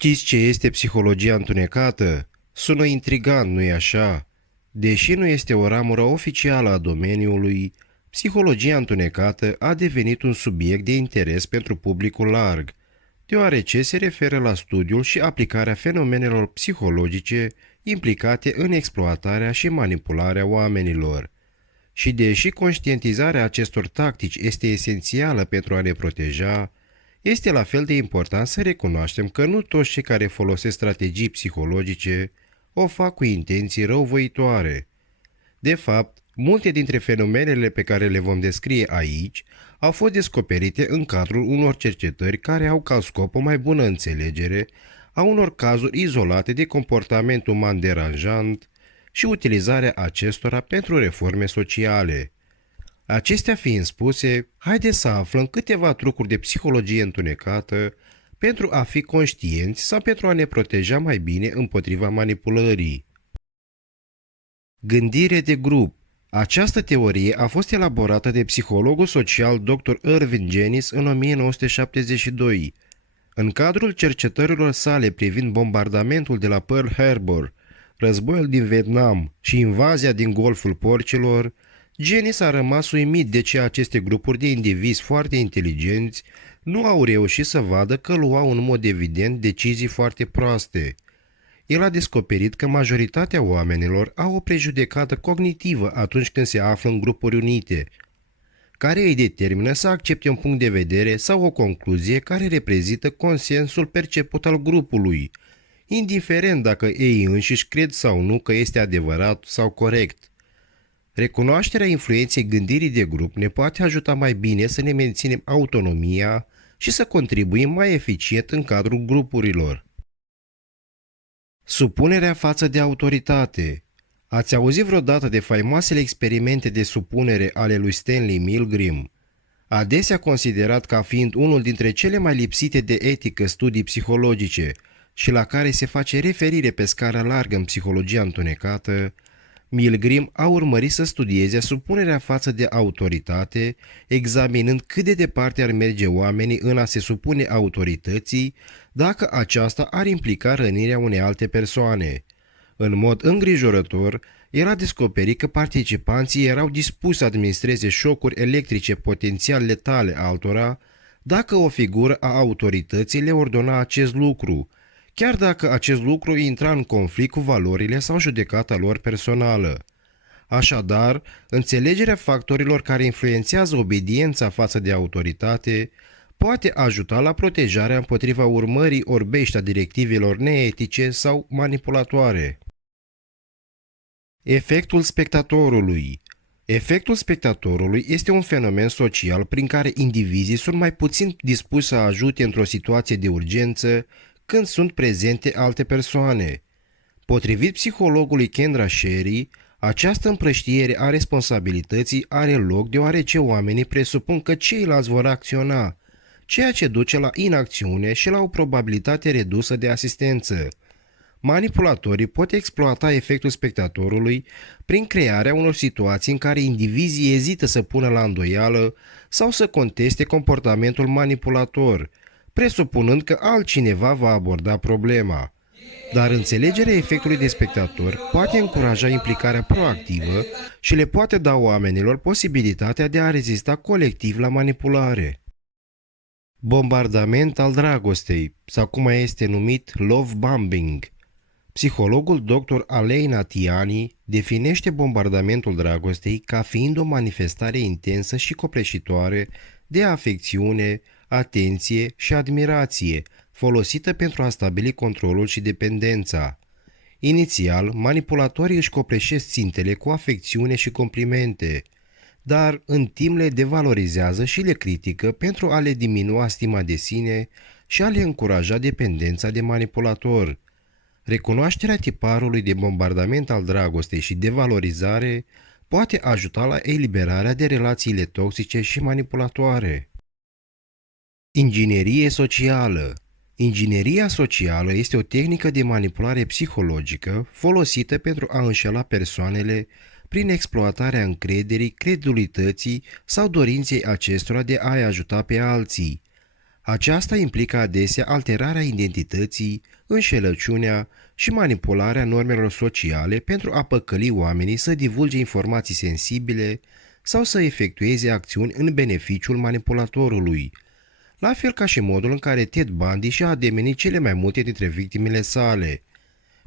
Știți ce este psihologia întunecată? Sună intrigant, nu-i așa? Deși nu este o ramură oficială a domeniului, psihologia întunecată a devenit un subiect de interes pentru publicul larg, deoarece se referă la studiul și aplicarea fenomenelor psihologice implicate în exploatarea și manipularea oamenilor. Și deși conștientizarea acestor tactici este esențială pentru a ne proteja, este la fel de important să recunoaștem că nu toți cei care folosesc strategii psihologice o fac cu intenții răuvoitoare. De fapt, multe dintre fenomenele pe care le vom descrie aici au fost descoperite în cadrul unor cercetări care au ca scop o mai bună înțelegere a unor cazuri izolate de comportament uman deranjant și utilizarea acestora pentru reforme sociale. Acestea fiind spuse, haideți să aflăm câteva trucuri de psihologie întunecată pentru a fi conștienți sau pentru a ne proteja mai bine împotriva manipulării. Gândire de grup. Această teorie a fost elaborată de psihologul social Dr. Irving Janis în 1972. În cadrul cercetărilor sale privind bombardamentul de la Pearl Harbor, războiul din Vietnam și invazia din Golful Porcilor, Janis a rămas uimit de ce aceste grupuri de indivizi foarte inteligenți nu au reușit să vadă că luau în mod evident decizii foarte proaste. El a descoperit că majoritatea oamenilor au o prejudecată cognitivă atunci când se află în grupuri unite, care îi determină să accepte un punct de vedere sau o concluzie care reprezintă consensul perceput al grupului, indiferent dacă ei înșiși cred sau nu că este adevărat sau corect. Recunoașterea influenței gândirii de grup ne poate ajuta mai bine să ne menținem autonomia și să contribuim mai eficient în cadrul grupurilor. Supunerea față de autoritate. Ați auzit vreodată de faimoasele experimente de supunere ale lui Stanley Milgram? Adesea considerat ca fiind unul dintre cele mai lipsite de etică studii psihologice și la care se face referire pe scară largă în psihologia întunecată, Milgram a urmărit să studieze supunerea față de autoritate, examinând cât de departe ar merge oamenii în a se supune autorității dacă aceasta ar implica rănirea unei alte persoane. În mod îngrijorător, el a descoperit că participanții erau dispuși să administreze șocuri electrice potențial letale altora dacă o figură a autorității le ordona acest lucru, chiar dacă acest lucru intra în conflict cu valorile sau judecata lor personală. Așadar, înțelegerea factorilor care influențează obediența față de autoritate poate ajuta la protejarea împotriva urmării orbești a directivelor neetice sau manipulatoare. Efectul spectatorului. Efectul spectatorului este un fenomen social prin care indivizii sunt mai puțin dispuși să ajute într-o situație de urgență când sunt prezente alte persoane. Potrivit psihologului Kendra Sherry, această împrăștiere a responsabilității are loc deoarece oamenii presupun că ceilalți vor acționa, ceea ce duce la inacțiune și la o probabilitate redusă de asistență. Manipulatorii pot exploata efectul spectatorului prin crearea unor situații în care indivizii ezită să pună la îndoială sau să conteste comportamentul manipulator, presupunând că altcineva va aborda problema. Dar înțelegerea efectului de spectator poate încuraja implicarea proactivă și le poate da oamenilor posibilitatea de a rezista colectiv la manipulare. Bombardament al dragostei, sau cum mai este numit love bombing. Psihologul dr. Aleina Tiani definește bombardamentul dragostei ca fiind o manifestare intensă și copleșitoare de afecțiune, atenție și admirație, folosită pentru a stabili controlul și dependența. Inițial, manipulatorii își copleșesc țintele cu afecțiune și complimente, dar în timp le devalorizează și le critică pentru a le diminua stima de sine și a le încuraja dependența de manipulator. Recunoașterea tiparului de bombardament al dragostei și devalorizare poate ajuta la eliberarea de relațiile toxice și manipulatoare. Inginerie socială. Ingineria socială este o tehnică de manipulare psihologică folosită pentru a înșela persoanele prin exploatarea încrederii, credulității sau dorinței acestora de a-i ajuta pe alții. Aceasta implică adesea alterarea identității, înșelăciunea și manipularea normelor sociale pentru a păcăli oamenii să divulge informații sensibile sau să efectueze acțiuni în beneficiul manipulatorului, la fel ca și modul în care Ted Bundy și-a ademenit cele mai multe dintre victimele sale.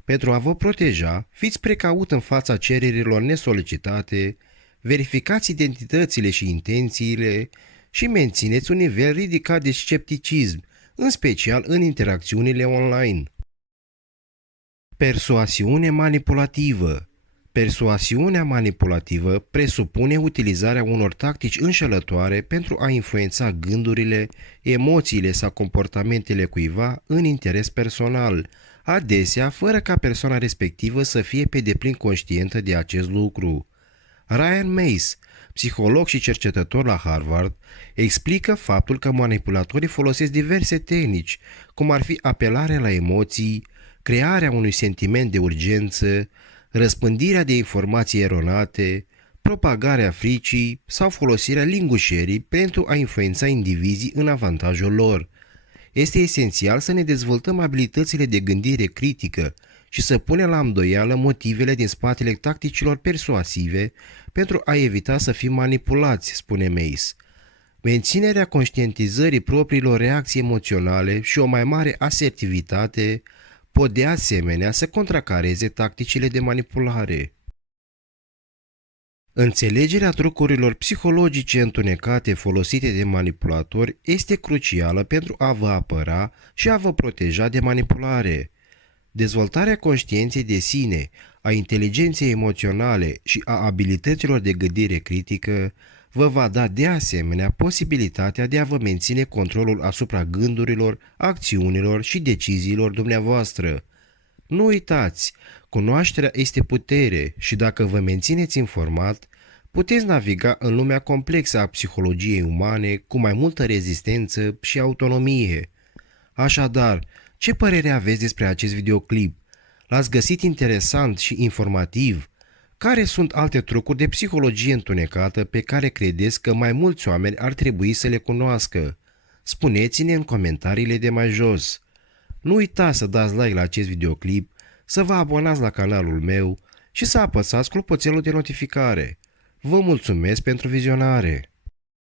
Pentru a vă proteja, fiți precaut în fața cererilor nesolicitate, verificați identitățile și intențiile și mențineți un nivel ridicat de scepticism, în special în interacțiunile online. Persoasiune manipulativă. Persoasiunea manipulativă presupune utilizarea unor tactici înșelătoare pentru a influența gândurile, emoțiile sau comportamentele cuiva în interes personal, adesea fără ca persoana respectivă să fie pe deplin conștientă de acest lucru. Ryan Mace, psiholog și cercetător la Harvard, explică faptul că manipulatorii folosesc diverse tehnici, cum ar fi apelarea la emoții, crearea unui sentiment de urgență, răspândirea de informații eronate, propagarea fricii sau folosirea lingușerii pentru a influența indivizii în avantajul lor. Este esențial să ne dezvoltăm abilitățile de gândire critică și să punem la îndoială motivele din spatele tacticilor persuasive pentru a evita să fim manipulați, spune Mace. Menținerea conștientizării propriilor reacții emoționale și o mai mare asertivitate pot de asemenea să contracareze tacticile de manipulare. Înțelegerea trucurilor psihologice întunecate folosite de manipulatori este crucială pentru a vă apăra și a vă proteja de manipulare. Dezvoltarea conștiinței de sine, a inteligenței emoționale și a abilităților de gândire critică vă va da de asemenea posibilitatea de a vă menține controlul asupra gândurilor, acțiunilor și deciziilor dumneavoastră. Nu uitați, cunoașterea este putere și dacă vă mențineți informat, puteți naviga în lumea complexă a psihologiei umane cu mai multă rezistență și autonomie. Așadar, ce părere aveți despre acest videoclip? L-ați găsit interesant și informativ? Care sunt alte trucuri de psihologie întunecată pe care credeți că mai mulți oameni ar trebui să le cunoască? Spuneți-ne în comentariile de mai jos. Nu uitați să dați like la acest videoclip, să vă abonați la canalul meu și să apăsați clopoțelul de notificare. Vă mulțumesc pentru vizionare!